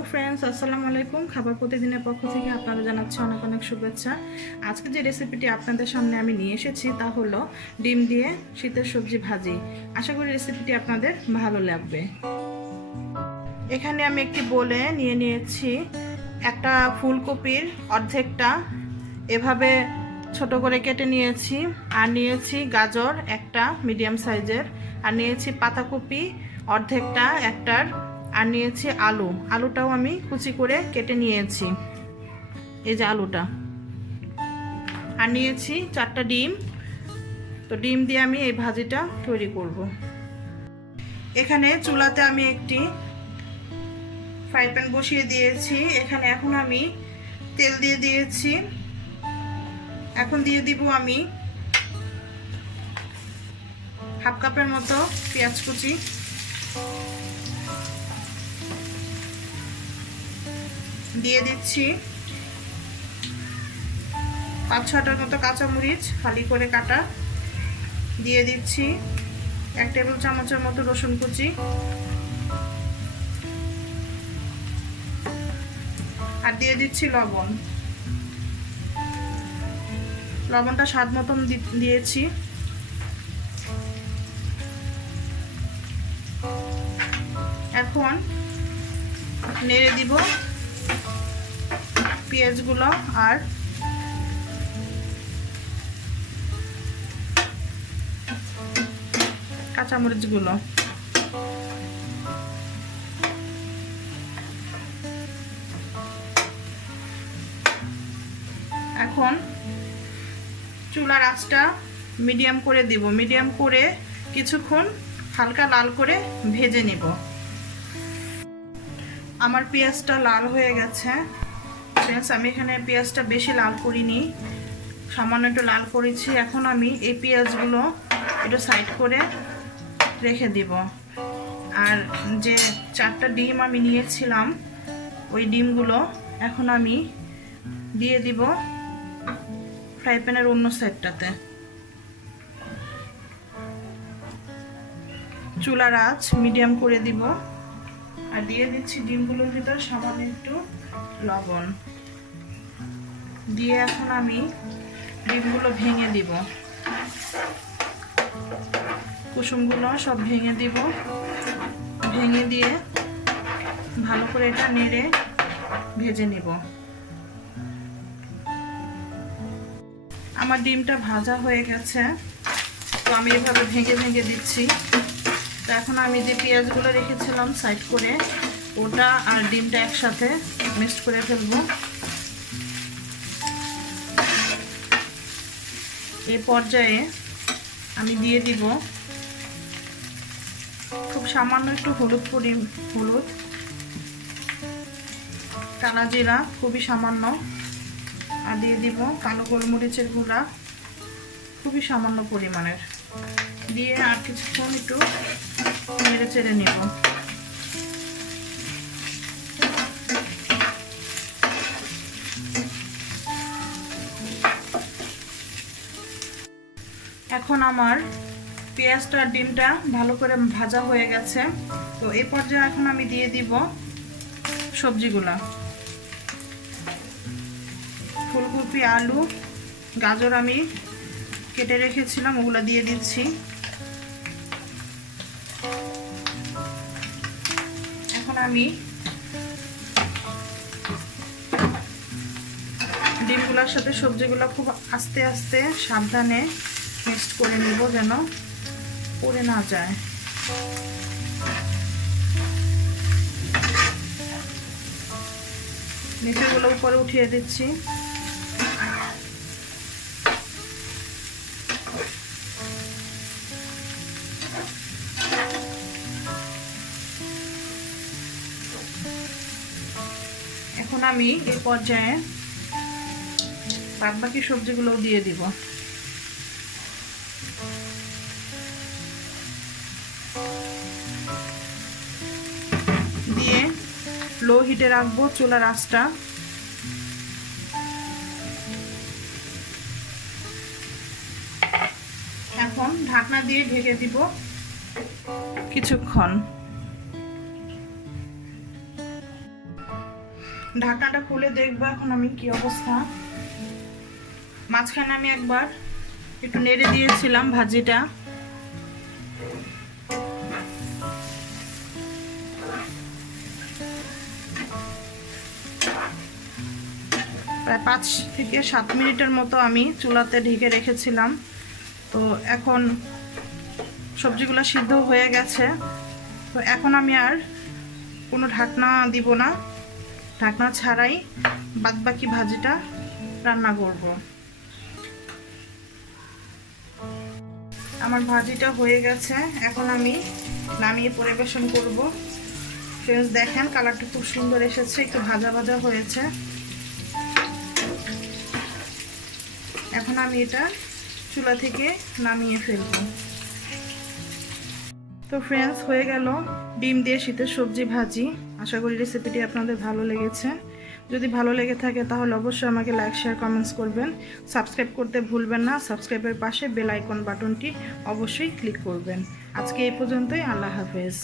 Hello friends, আসসালামু আলাইকুম। খাবার প্রতিদিনের পক্ষ থেকে আপনারা জানাচ্ছি অনেক অনেক শুভেচ্ছা। আজকে যে রেসিপিটি আপনাদের সামনে আমি নিয়ে এসেছি তা হলো ডিম দিয়ে শীতের সবজি ভাজি। আশা করি রেসিপিটি আপনাদের ভালো লাগবে। এখানে আমি একটি বোলে নিয়ে নিয়েছি একটা ফুলকপির অর্ধেকটা এভাবে ছোট করে কেটে নিয়েছি, আর নিয়েছি গাজর একটা মিডিয়াম সাইজের, আর নিয়েছি পাতাকপি অর্ধেকটা একটার, আর নিয়েছি আলুটাও আমি কুচি করে কেটে নিয়েছি, এই যে আলুটা, আর নিয়েছি 4টা ডিম। তো ডিম দিয়ে আমি এই ভাজিটা তৈরি করব। এখানে চুলাতে আমি একটি ফ্রাই প্যান বসিয়ে দিয়েছি। এখানে এখন আমি তেল দিয়ে দিয়েছি। এখন দিয়ে দিব আমি হাফ কাপের মতো পেঁয়াজ কুচি, দিয়ে দিচ্ছি 5-6টার মতো কাঁচামরিচ ফালি করে কাটা, দিয়ে দিচ্ছি 1 টেবিল চামচের মতো রসুন কুচি, আর দিয়ে দিচ্ছি লবণটা স্বাদ মতন দিয়েছি। এখন নেড়ে দিব পেঁয়াজগুলো আর কাঁচামরিচগুলো। এখন চুলার আঁচটা মিডিয়াম করে দিব। মিডিয়াম করে কিছুক্ষণ হালকা লাল করে ভেজে নিব। আমার পেঁয়াজটা লাল হয়ে গেছে। ফ্রেন্ডস, আমি এখানে পেঁয়াজটা বেশি লাল করিনি, সামান্য একটু লাল করেছি। এখন আমি এই পেঁয়াজগুলো একটু সাইড করে রেখে দিব। আর যে 4টা ডিম আমি নিয়েছিলাম, ওই ডিমগুলো এখন আমি দিয়ে দিব ফ্রাই প্যানের অন্য সাইডটাতে। চুলার আঁচ মিডিয়াম করে দিব, আর দিয়ে দিচ্ছি ডিমগুলোর ভিতর সামান্য একটু লবণ দিয়ে এখন আমি ডিমগুলো ভেঙে দিব। কুসুমগুলো সব ভেঙে দিব। ভেঙে দিয়ে ভালো করে এটা নেড়ে ভেজে নিব। আমার ডিমটা ভাজা হয়ে গেছে, তো আমি এভাবে ভেঙে ভেঙে দিচ্ছি। তো এখন আমি যে পেঁয়াজগুলো রেখেছিলাম সাইড করে, ওটা আর ডিমটা একসাথে মিক্সড করে ফেলবো। এই পর্যায়ে আমি দিয়ে দিব খুব সামান্য একটু হলুদ, কালা জিরা খুবই সামান্য, আর দিয়ে দিব কালো গোলমরিচের গুঁড়া খুবই সামান্য পরিমাণের, দিয়ে আর কিছুক্ষণ একটু নেড়ে চেড়ে নিব। এখন আমার পেঁয়াজটা আর ডিমটা ভালো করে ভাজা হয়ে গেছে। তো এই পর্যায়ে এখন আমি দিয়ে দিব সবজিগুলা। ফুলকপি, আলু, গাজর আমি কেটে রেখেছিলাম, ওগুলো দিয়ে দিচ্ছি। এখন আমি ডিমগুলোর সাথে সবজিগুলো খুব আস্তে আস্তে সাবধানে মিক্সড করে নিব, যেন পড়ে না যায়। নিচেগুলো উপরে উঠিয়ে দিচ্ছি। এখন আমি এই পর্যায়ে বাকি সবজিগুলোও দিয়ে দিব। দিয়ে লো হিটে রাখবো চুলার আঁচটা। এখন ঢাকনা দিয়ে ঢেকে দিব কিছুক্ষণ। ঢাকনাটা খুলে দেখবো এখন আমি কি অবস্থা। মাঝখানে আমি একবার একটু নেড়ে দিয়েছিলাম ভাজিটা। প্রায় 5 থেকে 7 মিনিটের মতো আমি চুলাতে ঢেকে রেখেছিলাম। তো এখন সবজিগুলো সিদ্ধ হয়ে গেছে। তো এখন আমি আর কোনো ঢাকনা দিব না, ঢাকনা ছাড়াই বাদবাকি ভাজিটা রান্না করব। আমার ভাজিটা হয়ে গেছে, এখন আমি নামিয়ে পরিবেশন করব। ফ্রেন্ডস দেখেন কালারটা খুব সুন্দর এসেছে, একটু ভাজা ভাজা হয়েছে। এখন আমি এটা চুলা থেকে নামিয়ে ফেলব। তো ফ্রেন্ডস হয়ে গেল ডিম দিয়ে শীতের সবজি ভাজি। আশা করি রেসিপিটি আপনাদের ভালো লেগেছে। যদি ভালো লেগে থাকে তাহলে অবশ্যই আমাকে লাইক শেয়ার কমেন্টস করবেন। সাবস্ক্রাইব করতে ভুলবেন না। সাবস্ক্রাইবের পাশে বেল আইকন বাটনটি অবশ্যই ক্লিক করবেন। আজকে এই পর্যন্তই। আল্লাহ হাফেজ।